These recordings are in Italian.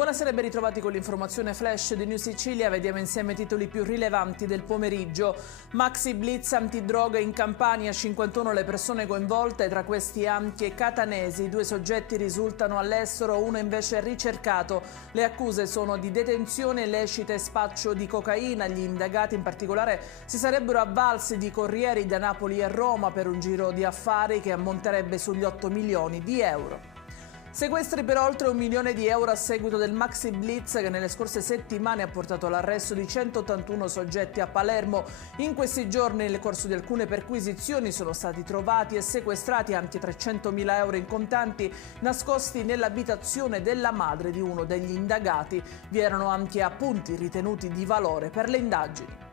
Buonasera e ben ritrovati con l'informazione flash di New Sicilia. Vediamo insieme i titoli più rilevanti del pomeriggio. Maxi blitz antidroga in Campania, 51 le persone coinvolte, tra questi anche catanesi. 2 soggetti risultano all'estero, uno invece è ricercato. Le accuse sono di detenzione illecita e spaccio di cocaina. Gli indagati in particolare si sarebbero avvalsi di corrieri da Napoli a Roma per un giro di affari che ammonterebbe sugli 8 milioni di euro. Sequestri per oltre 1 milione di euro a seguito del Maxi Blitz che nelle scorse settimane ha portato all'arresto di 181 soggetti a Palermo. In questi giorni, nel corso di alcune perquisizioni, sono stati trovati e sequestrati anche 300.000 euro in contanti nascosti nell'abitazione della madre di uno degli indagati. Vi erano anche appunti ritenuti di valore per le indagini.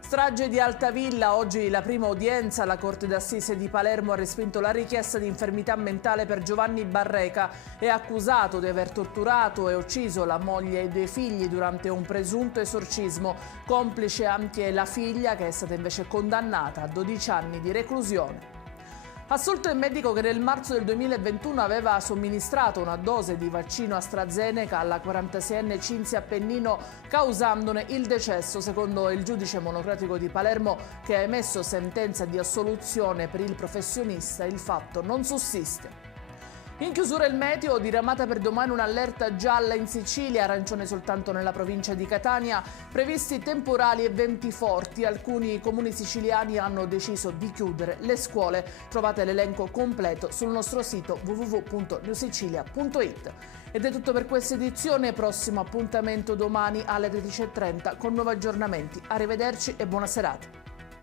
Strage di Altavilla, oggi la prima udienza. La Corte d'Assise di Palermo ha respinto la richiesta di infermità mentale per Giovanni Barreca. È accusato di aver torturato e ucciso la moglie e 2 figli durante un presunto esorcismo. Complice anche la figlia, che è stata invece condannata a 12 anni di reclusione. Assolto il medico che nel marzo del 2021 aveva somministrato una dose di vaccino AstraZeneca alla 46enne Cinzia Pennino, causandone il decesso. Secondo il giudice monocratico di Palermo, che ha emesso sentenza di assoluzione per il professionista, il fatto non sussiste. In chiusura il meteo, diramata per domani un'allerta gialla in Sicilia, arancione soltanto nella provincia di Catania, previsti temporali e venti forti. Alcuni comuni siciliani hanno deciso di chiudere le scuole. Trovate l'elenco completo sul nostro sito www.newsicilia.it. Ed è tutto per questa edizione, prossimo appuntamento domani alle 13:30 con nuovi aggiornamenti. Arrivederci e buona serata.